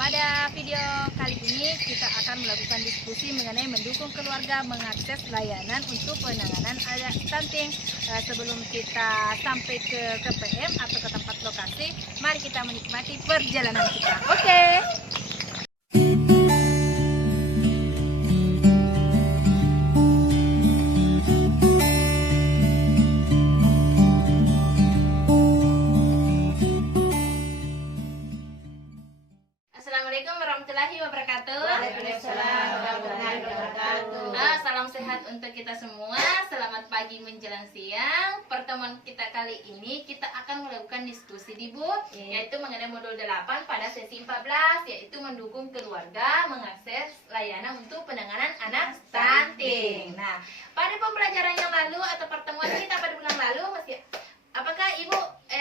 Pada video kali ini kita akan melakukan diskusi mengenai mendukung keluarga mengakses layanan untuk penanganan anak stunting. Sebelum kita sampai ke KPM atau ke tempat lokasi, mari kita menikmati perjalanan kita. Oke. Assalamualaikum warahmatullahi wabarakatuh. Waalaikumsalam warahmatullahi wabarakatuh. Salam sehat untuk kita semua. Selamat pagi menjelang siang. Pertemuan kita kali ini kita akan melakukan diskusi di Bu, yaitu mengenai modul 8 pada sesi 14, yaitu mendukung keluarga mengakses layanan untuk penanganan anak stunting. Nah, pada pembelajaran yang lalu atau pertemuan kita pada bulan lalu apakah Ibu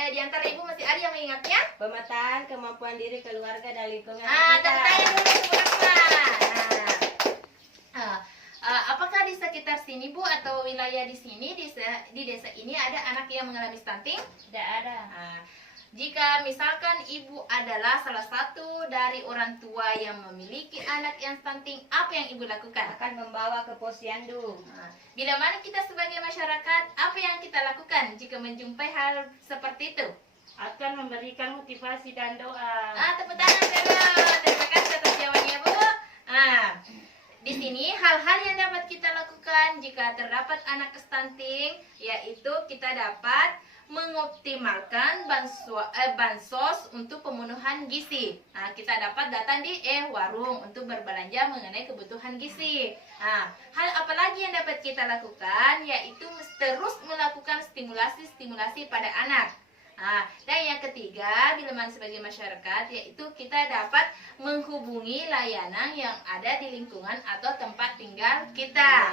di antara Ibu masih ada yang mengingatnya? Pemetaan kemampuan diri keluarga dan lingkungan Tepuk tangan dulu semua. Apakah di sekitar sini Bu atau wilayah di sini di desa ini ada anak yang mengalami stunting? Tidak ada. Jika misalkan Ibu adalah salah satu dari orang tua yang memiliki anak yang stunting, apa yang Ibu lakukan? Akan membawa ke posyandu. Bila mana kita sebagai masyarakat, apa yang kita lakukan jika menjumpai hal seperti itu? Akan memberikan motivasi dan doa. Tepuk tangan dulu. Terima kasih atas jawabannya Bu. Di sini hal-hal yang dapat kita lakukan jika terdapat anak stunting, yaitu kita dapat mengoptimalkan bansos untuk pemenuhan gizi. Kita dapat datang di warung untuk berbelanja mengenai kebutuhan gizi. Hal apa lagi yang dapat kita lakukan, yaitu terus melakukan stimulasi pada anak. Dan yang ketiga, bila mana sebagai masyarakat, yaitu kita dapat menghubungi layanan yang ada di lingkungan atau tempat tinggal kita.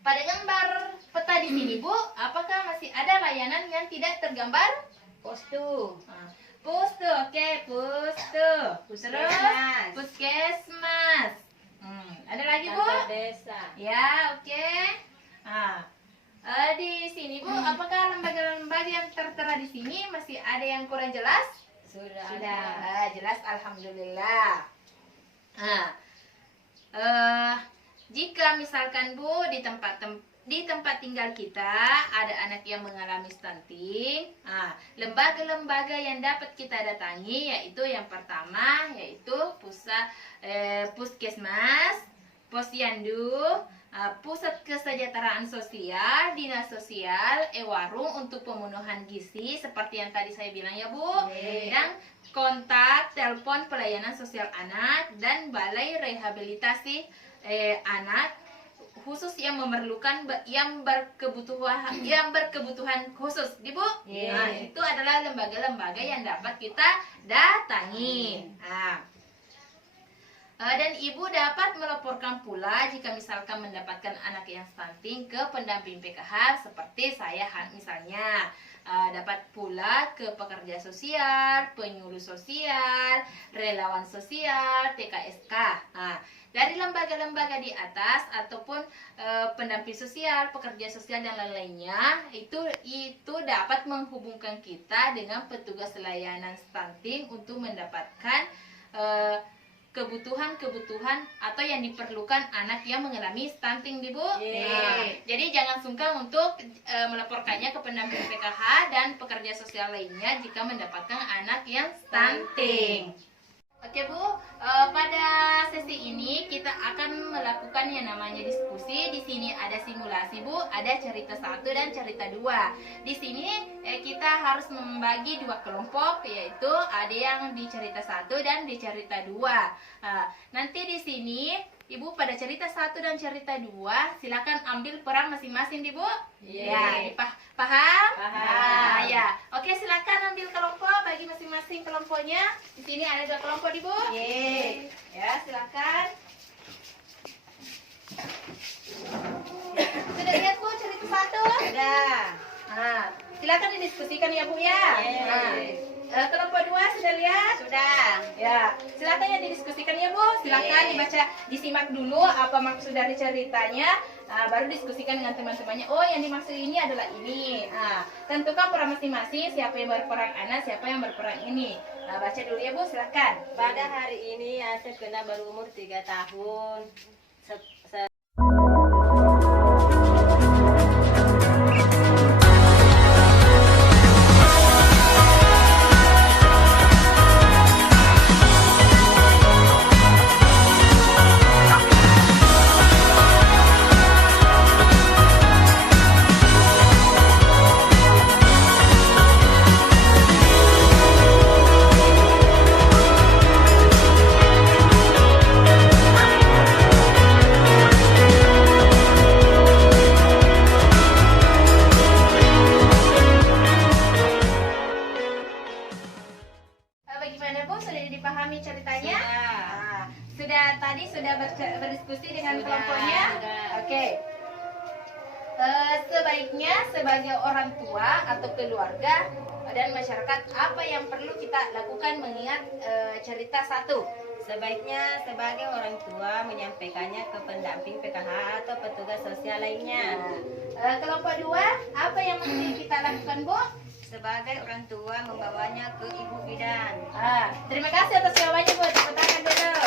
Pada gambar peta di sini Bu, apakah masih ada layanan yang tidak tergambar? Postu. Postu, oke, postu. Terus puskesmas. Ada lagi Bu? Kantor desa. Ya, oke. Di sini Bu, apakah lembaga-lembaga yang tertera di sini masih ada yang kurang jelas? Sudah. Jelas, alhamdulillah. Jika misalkan Bu di tempat tinggal kita ada anak yang mengalami stunting, lembaga-lembaga yang dapat kita datangi yaitu yang pertama yaitu puskesmas, posyandu, pusat kesejahteraan sosial, dinas sosial, warung untuk pemenuhan gizi seperti yang tadi saya bilang ya Bu, dan kontak telepon pelayanan sosial anak dan balai rehabilitasi anak khusus yang memerlukan yang berkebutuhan khusus, Bu. Itu adalah lembaga-lembaga yang dapat kita datangi. Dan Ibu dapat melaporkan pula jika misalkan mendapatkan anak yang stunting ke pendamping PKH seperti saya misalnya. Dapat pula ke pekerja sosial, penyuluh sosial, relawan sosial, TKSK. Dari lembaga-lembaga di atas ataupun pendamping sosial, pekerja sosial dan lain-lainnya itu dapat menghubungkan kita dengan petugas layanan stunting untuk mendapatkan kebutuhan atau yang diperlukan anak yang mengalami stunting, Bu. Jadi jangan sungkan untuk melaporkannya ke pendamping PKH dan pekerja sosial lainnya jika mendapatkan anak yang stunting. Oke Bu, pada sesi ini kita akan melakukan yang namanya diskusi. Di sini ada simulasi Bu, ada cerita 1 dan cerita 2. Di sini kita harus membagi 2 kelompok, yaitu ada yang di cerita 1 dan di cerita 2. Nanti di sini Ibu pada cerita 1 dan cerita 2 silakan ambil peran masing-masing Bu. Ya, paham? Paham. Ya. Oke, silakan ambil kelompok bagi masing-masing kelompoknya. Di sini ada 2 kelompok Bu. Ya, silakan. Sudah lihat Bu cerita 1? Sudah. Silakan didiskusikan ya Bu ya. Kelompok 2 sudah lihat? Sudah. Ya, silakan ya didiskusikan ya Bu. Silakan dibaca, disimak dulu apa maksud dari ceritanya. Baru diskusikan dengan teman-temannya. Oh, yang dimaksud ini adalah ini. Tentukan peran masing-masing, siapa yang berperan anak, siapa yang berperan ini. Baca dulu ya Bu, silakan. Pada hari ini Asep kena berumur 3 tahun. Bagaimana Bu, sudah dipahami ceritanya? Sudah. Tadi sudah berdiskusi dengan Sudah, kelompoknya? sudah. Oke. Sebaiknya sebagai orang tua atau keluarga dan masyarakat, apa yang perlu kita lakukan mengingat cerita satu? Sebaiknya sebagai orang tua menyampaikannya ke pendamping PKH atau petugas sosial lainnya. Kelompok dua, apa yang mesti kita lakukan Bu? Sebagai orang tua membawanya ke ibu bidan. Terima kasih atas jawabannya Bu, tepuk tangan dulu.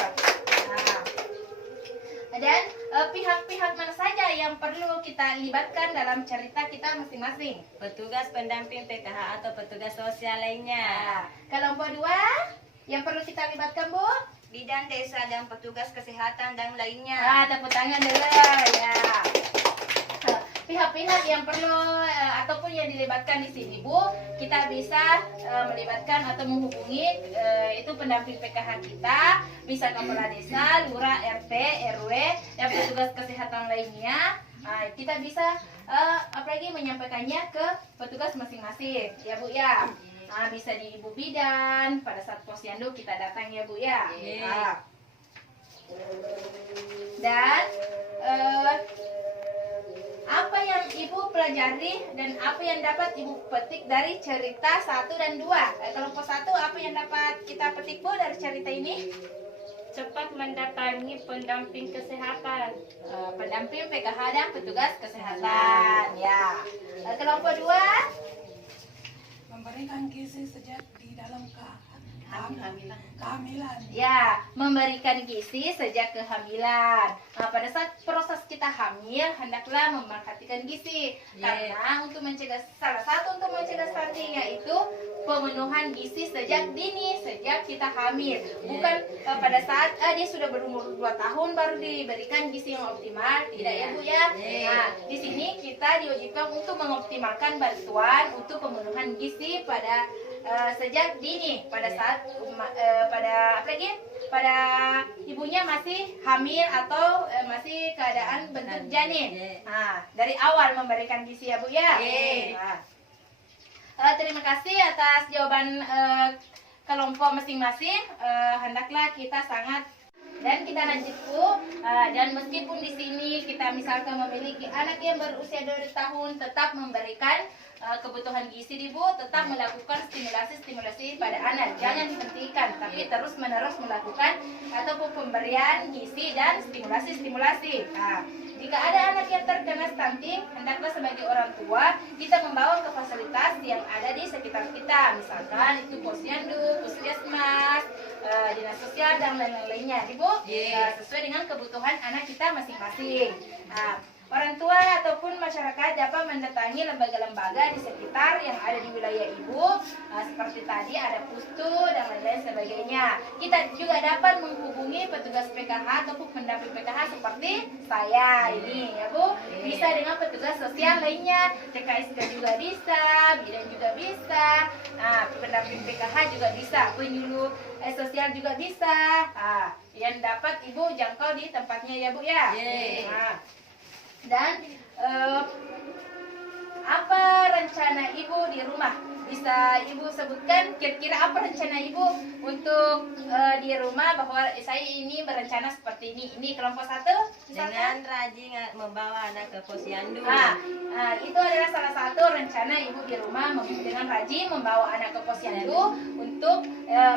Dan pihak-pihak mana saja yang perlu kita libatkan dalam cerita kita masing-masing? Petugas pendamping PKH atau petugas sosial lainnya. Kelompok dua, yang perlu kita libatkan Bu? Bidan desa dan petugas kesehatan dan lainnya. Tepuk tangan dulu ya. Pihak-pihak yang perlu ataupun yang dilibatkan di sini Bu, kita bisa melibatkan atau menghubungi itu pendamping PKH kita, bisa kepala desa, lurah, RT, RW, dan petugas kesehatan lainnya. Kita bisa apalagi menyampaikannya ke petugas masing-masing, ya Bu ya. Bisa di ibu bidan, pada saat posyandu kita datang ya Bu ya. Dan apa yang Ibu pelajari dan apa yang dapat Ibu petik dari cerita 1 dan 2? Kelompok 1, apa yang dapat kita petik Bu dari cerita ini? Cepat mendatangi pendamping kesehatan. Pendamping PKH dan petugas kesehatan. Ya. Kelompok 2, memberikan gizi sejak di dalam kehamilan. ya, memberikan gizi sejak kehamilan. Pada saat proses kita hamil, hendaklah memperhatikan gizi. Karena untuk mencegah, salah satu untuk mencegah stunting yaitu pemenuhan gizi sejak dini, sejak kita hamil. Bukan pada saat dia sudah berumur 2 tahun baru diberikan gizi yang optimal, tidak ya Bu ya. Di sini kita diwajibkan untuk mengoptimalkan bantuan untuk pemenuhan gizi pada sejak dini, pada saat pada ibunya masih hamil atau masih keadaan bentuk janin. Dari awal memberikan gizi ya Bu ya. Terima kasih atas jawaban kelompok masing-masing. Hendaklah kita sangat dan kita lanjut Bu. Dan meskipun di sini kita misalkan memiliki anak yang berusia 2 tahun, tetap memberikan kebutuhan gizi di Bu, tetap melakukan stimulasi pada anak, jangan dihentikan, tapi terus menerus melakukan ataupun pemberian gizi dan stimulasi. Jika ada anak yang terkena stunting, hendaklah sebagai orang tua kita membawa ke fasilitas yang ada di sekitar kita, misalkan itu posyandu, puskesmas, dinas sosial dan lain-lainnya, Bu, sesuai dengan kebutuhan anak kita masing-masing. Orang tua ataupun masyarakat dapat mendatangi lembaga-lembaga di sekitar yang ada di wilayah Ibu, seperti tadi ada pustu dan lain-lain sebagainya. Kita juga dapat menghubungi petugas PKH ataupun pendamping PKH seperti saya ini ya Bu. Bisa dengan petugas sosial lainnya, CKSK juga bisa, bidan juga bisa, pendamping PKH juga bisa, penyuluh sosial juga bisa. Yang dapat Ibu jangkau di tempatnya ya Bu ya. Dan apa rencana Ibu di rumah? Bisa Ibu sebutkan kira-kira apa rencana Ibu untuk di rumah, bahwa saya ini berencana seperti ini. Ini kelompok 1 Dengan rajin membawa anak ke posyandu. Itu adalah salah satu rencana Ibu di rumah, dengan rajin membawa anak ke posyandu untuk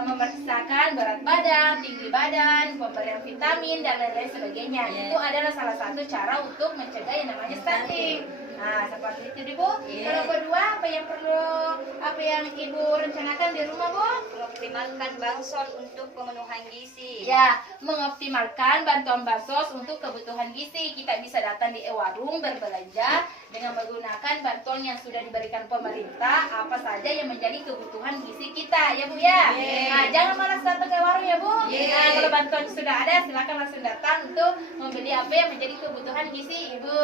memeriksakan berat badan, tulang, tinggi badan, pemberian vitamin dan lain-lain sebagainya. Itu adalah salah satu cara untuk mencegah yang namanya stunting. Nah, seperti itu Bu. Kalau kedua, apa yang Ibu rencanakan di rumah Bu? Mengoptimalkan bansos untuk pemenuhan gizi. Ya, mengoptimalkan bantuan bansos untuk kebutuhan gizi. Kita bisa datang di warung berbelanja dengan menggunakan bantuan yang sudah diberikan pemerintah, apa saja yang menjadi kebutuhan gizi kita, ya Bu ya. Nah, jangan malas datang ke warung ya Bu. Nah, kalau bantuan sudah ada, silakan langsung datang untuk membeli apa yang menjadi kebutuhan gizi Ibu.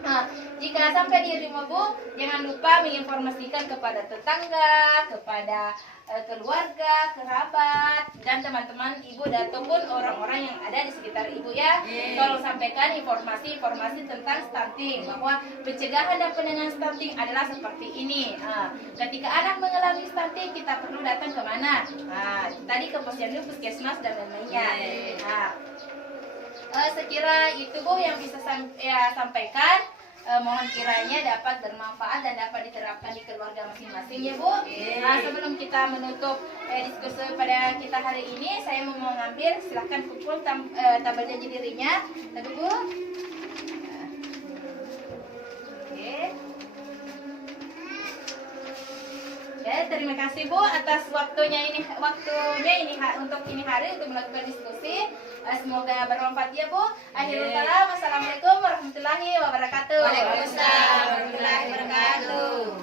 Nah, jika sampai di rumah Bu, jangan lupa menginformasikan kepada tetangga, kepada keluarga, kerabat, dan teman-teman Ibu ataupun orang-orang yang ada di sekitar Ibu ya. Tolong sampaikan informasi-informasi tentang stunting, bahwa pencegahan dan penanganan stunting adalah seperti ini. Ketika anak mengalami stunting, kita perlu datang kemana? Tadi ke posyandu, puskesmas, dan lain-lainnya. Sekira itu Bu yang bisa saya sampaikan. Mohon kiranya dapat bermanfaat dan dapat diterapkan di keluarga masing-masing ya Bu. Nah, sebelum kita menutup diskusi pada kita hari ini, saya mau mengambil, silahkan kumpul tabel janji dirinya. Tunggu Bu. Oke. Ya, terima kasih Bu atas waktunya ini untuk ini hari untuk melakukan diskusi. Semoga bermanfaat ya Bu. Akhirul kalam, wassalamualaikum warahmatullahi wabarakatuh. Waalaikumsalam warahmatullahi wabarakatuh.